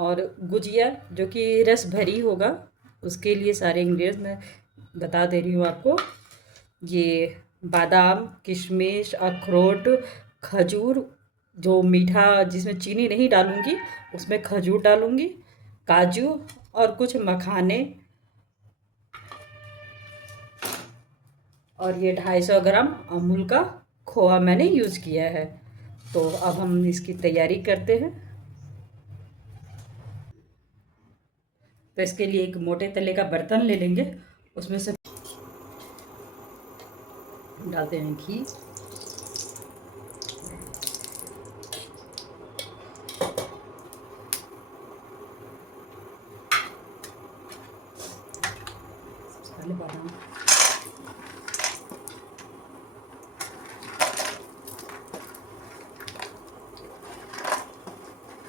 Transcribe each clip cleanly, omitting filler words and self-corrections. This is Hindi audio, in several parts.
और गुजिया जो कि रस भरी होगा, उसके लिए सारे इंग्रेडिएंट्स मैं बता दे रही हूँ आपको। ये बादाम, किशमिश, अखरोट, खजूर, जो मीठा जिसमें चीनी नहीं डालूँगी उसमें खजूर डालूँगी, काजू और कुछ मखाने, और ये 250 ग्राम अमूल का खोआ मैंने यूज़ किया है। तो अब हम इसकी तैयारी करते हैं। तो इसके लिए एक मोटे तले का बर्तन ले लेंगे, उसमें से डालते हैं घी, पहले बादाम,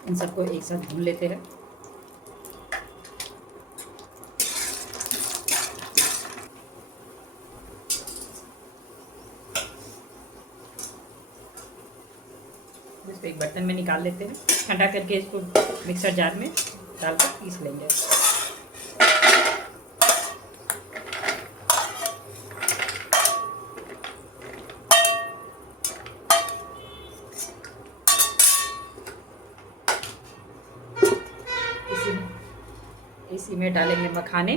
इन सबको एक साथ भून लेते हैं। इसको एक बर्तन में निकाल लेते हैं, ठंडा करके इसको मिक्सर जार में डालकर पीस लेंगे। इसी में डालेंगे मखाने,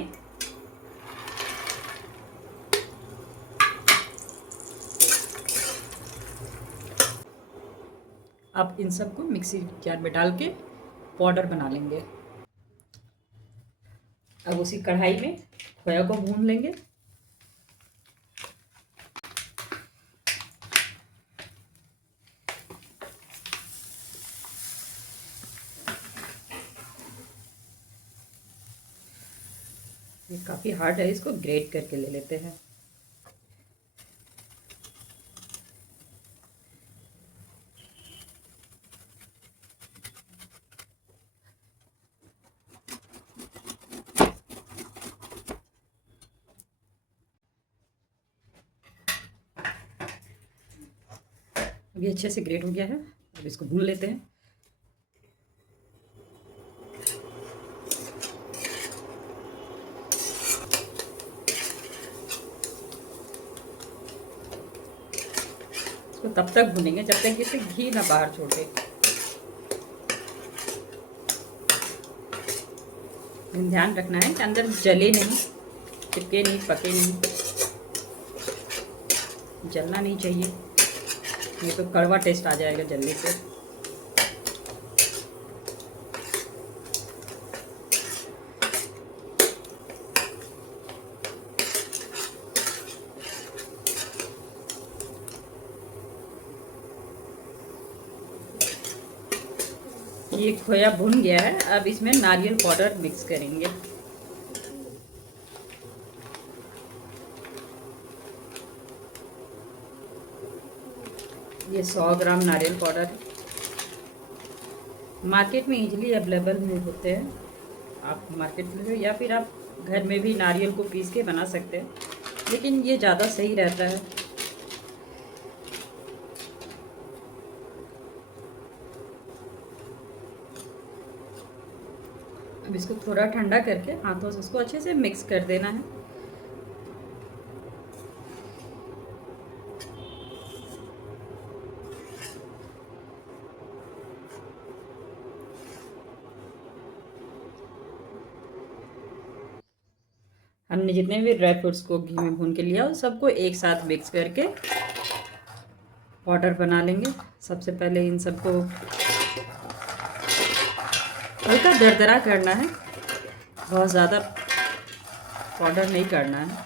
अब इन सबको मिक्सी जार में डाल के पाउडर बना लेंगे। अब उसी कढ़ाई में खोया को भून लेंगे। ये काफ़ी हार्ड है, इसको ग्रेट करके ले लेते हैं। ये अच्छे से ग्रेट हो गया है, अब इसको भून लेते हैं। इसको तब तक भूनेंगे जब तक इससे घी ना बाहर छोड़े। ध्यान रखना है कि अंदर जले नहीं, चिपके नहीं, पके नहीं, जलना नहीं चाहिए, ये तो कड़वा टेस्ट आ जाएगा जल्दी से। ये खोया भुन गया है, अब इसमें नारियल पाउडर मिक्स करेंगे। ये 100 ग्राम नारियल पाउडर है, मार्केट में इजीली अवेलेबल मिल होते हैं। आप मार्केट में या फिर आप घर में भी नारियल को पीस के बना सकते हैं, लेकिन ये ज़्यादा सही रहता है। अब इसको थोड़ा ठंडा करके हाथों से इसको अच्छे से मिक्स कर देना है। हमने जितने भी ड्राई फ्रूट्स को घी में भून के लिया उस सबको एक साथ मिक्स करके पाउडर बना लेंगे। सबसे पहले इन सबको हल्का दरदरा करना है, बहुत ज़्यादा पाउडर नहीं करना है।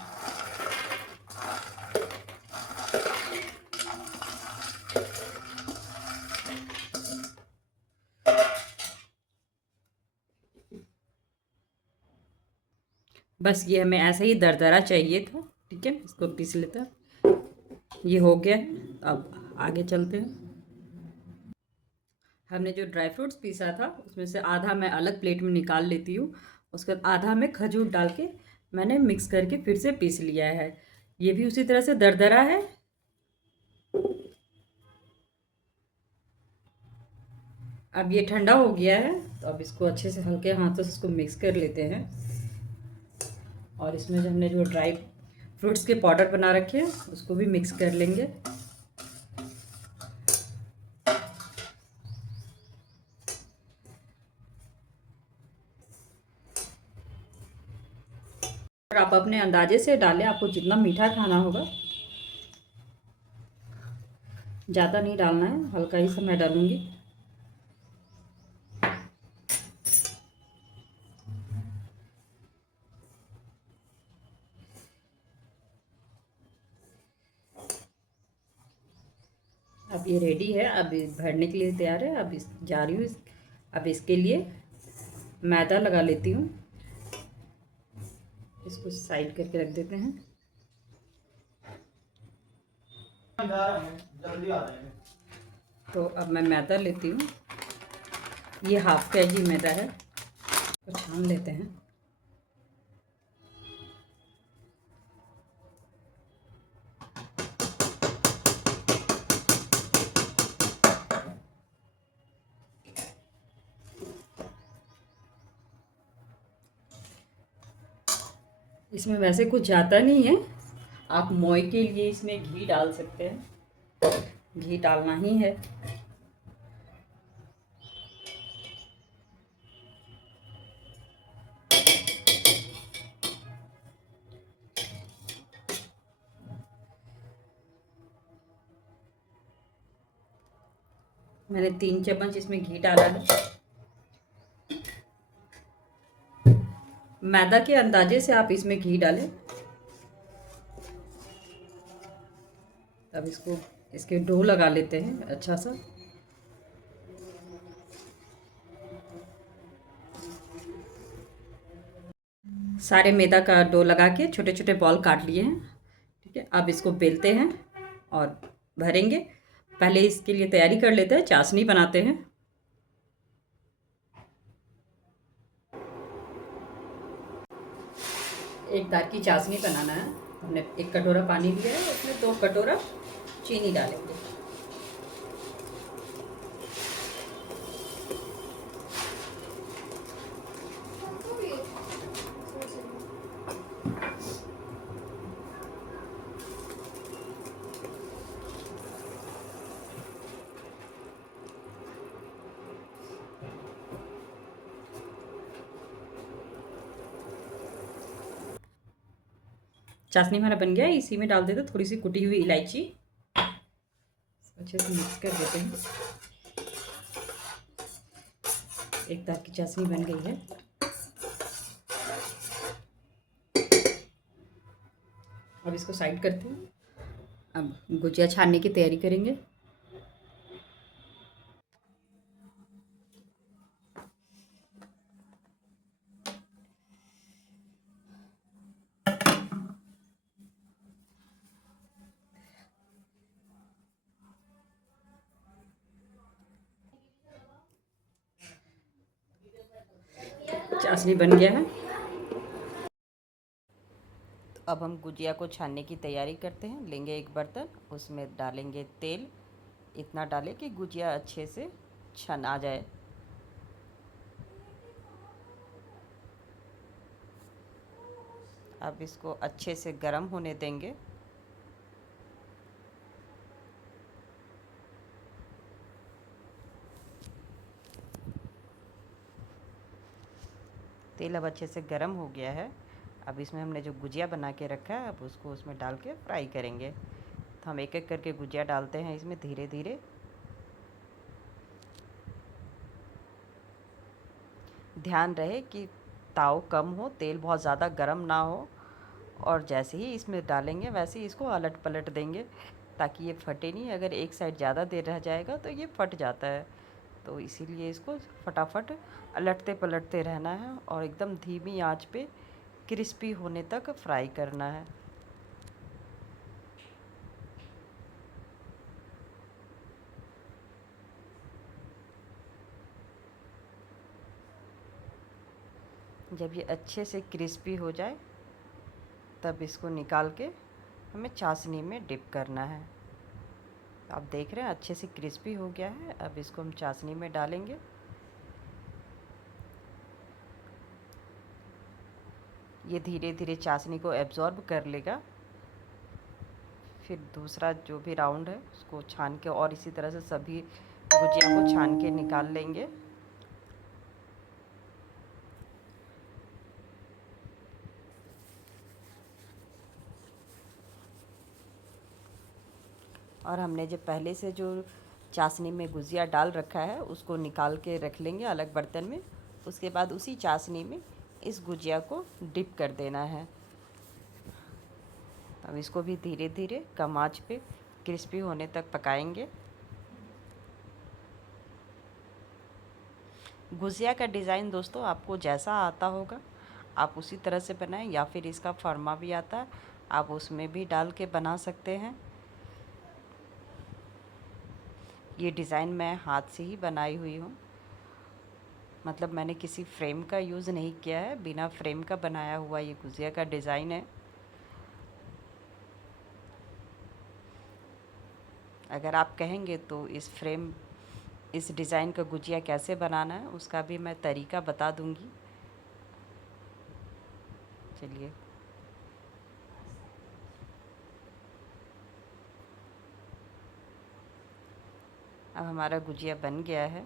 बस ये हमें ऐसे ही दरदरा चाहिए था, ठीक है। इसको पीस लेते हैं, ये हो गया है। अब आगे चलते हैं। हमने जो ड्राई फ्रूट्स पीसा था उसमें से आधा मैं अलग प्लेट में निकाल लेती हूँ, उसके बाद आधा में खजूर डाल के मैंने मिक्स करके फिर से पीस लिया है। ये भी उसी तरह से दरदरा है। अब ये ठंडा हो गया है, तो अब इसको अच्छे से हल्के हाथों से इसको मिक्स कर लेते हैं। और इसमें जो हमने जो ड्राई फ्रूट्स के पाउडर बना रखे हैं उसको भी मिक्स कर लेंगे। और आप अपने अंदाजे से डालें, आपको जितना मीठा खाना होगा। ज़्यादा नहीं डालना है, हल्का ही सा मैं डालूँगी। अब ये रेडी है, अब भरने के लिए तैयार है। अब जा रही हूँ अब इसके लिए मैदा लगा लेती हूँ। इसको साइड करके रख देते हैं। तो अब मैं मैदा लेती हूँ, ये हाफ केजी मैदा है, तो छान लेते हैं। इसमें वैसे कुछ जाता नहीं है, आप मोई के लिए इसमें घी डाल सकते हैं, घी डालना ही है। मैंने 3 चम्मच इसमें घी डाला है। मैदा के अंदाजे से आप इसमें घी डालें। अब इसको इसके डो लगा लेते हैं अच्छा सा। सारे मैदा का डो लगा के छोटे छोटे बॉल काट लिए हैं। ठीक है, अब इसको बेलते हैं और भरेंगे। पहले इसके लिए तैयारी कर लेते हैं, चाशनी बनाते हैं। एक दार की चाशनी बनाना है। हमने 1 कटोरा पानी लिया है, उसमें 2 कटोरा चीनी डालेंगे। चाशनी हमारा बन गया है, इसी में डाल देते थोड़ी सी कुटी हुई इलायची, अच्छे से मिक्स कर देते हैं। एक दार की चाशनी बन गई है। अब इसको साइड करते हैं। अब गुजिया छानने की तैयारी करेंगे। चाशनी बन गया है। तो अब हम गुजिया को छानने की तैयारी करते हैं। लेंगे एक बर्तन, उसमें डालेंगे तेल। इतना डालें कि गुजिया अच्छे से छन आ जाए। अब इसको अच्छे से गर्म होने देंगे। तेल अब अच्छे से गर्म हो गया है। अब इसमें हमने जो गुजिया बना के रखा है, अब उसको उसमें डाल के फ्राई करेंगे। तो हम एक एक करके गुजिया डालते हैं इसमें धीरे धीरे। ध्यान रहे कि ताव कम हो, तेल बहुत ज़्यादा गर्म ना हो। और जैसे ही इसमें डालेंगे वैसे ही इसको अलट पलट देंगे ताकि ये फटे नहीं। अगर एक साइड ज़्यादा देर रह जाएगा तो ये फट जाता है। तो इसीलिए इसको फटाफट अलटते पलटते रहना है और एकदम धीमी आंच पे क्रिस्पी होने तक फ्राई करना है। जब ये अच्छे से क्रिस्पी हो जाए तब इसको निकाल के हमें चाशनी में डिप करना है। आप देख रहे हैं अच्छे से क्रिस्पी हो गया है। अब इसको हम चाशनी में डालेंगे। ये धीरे धीरे चाशनी को एब्ज़ॉर्ब कर लेगा। फिर दूसरा जो भी राउंड है उसको छान के, और इसी तरह से सभी गुजिया को छान के निकाल लेंगे। और हमने जो पहले से जो चाशनी में गुजिया डाल रखा है उसको निकाल के रख लेंगे अलग बर्तन में। उसके बाद उसी चाशनी में इस गुजिया को डिप कर देना है। अब इसको भी धीरे धीरे कम आंच पे क्रिस्पी होने तक पकाएंगे। गुजिया का डिज़ाइन दोस्तों आपको जैसा आता होगा आप उसी तरह से बनाएं, या फिर इसका फरमा भी आता है, आप उसमें भी डाल के बना सकते हैं। ये डिज़ाइन मैं हाथ से ही बनाई हुई हूँ, मतलब मैंने किसी फ्रेम का यूज़ नहीं किया है, बिना फ्रेम का बनाया हुआ ये गुजिया का डिज़ाइन है। अगर आप कहेंगे तो इस डिज़ाइन का गुजिया कैसे बनाना है उसका भी मैं तरीका बता दूंगी। चलिए, अब हमारा गुजिया बन गया है।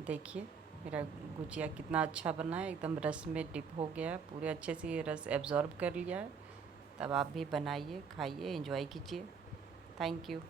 देखिए मेरा गुजिया कितना अच्छा बना है, एकदम रस में डिप हो गया है, पूरे अच्छे से ये रस एब्ज़ॉर्ब कर लिया है। तब आप भी बनाइए, खाइए, एंजॉय कीजिए। Thank you.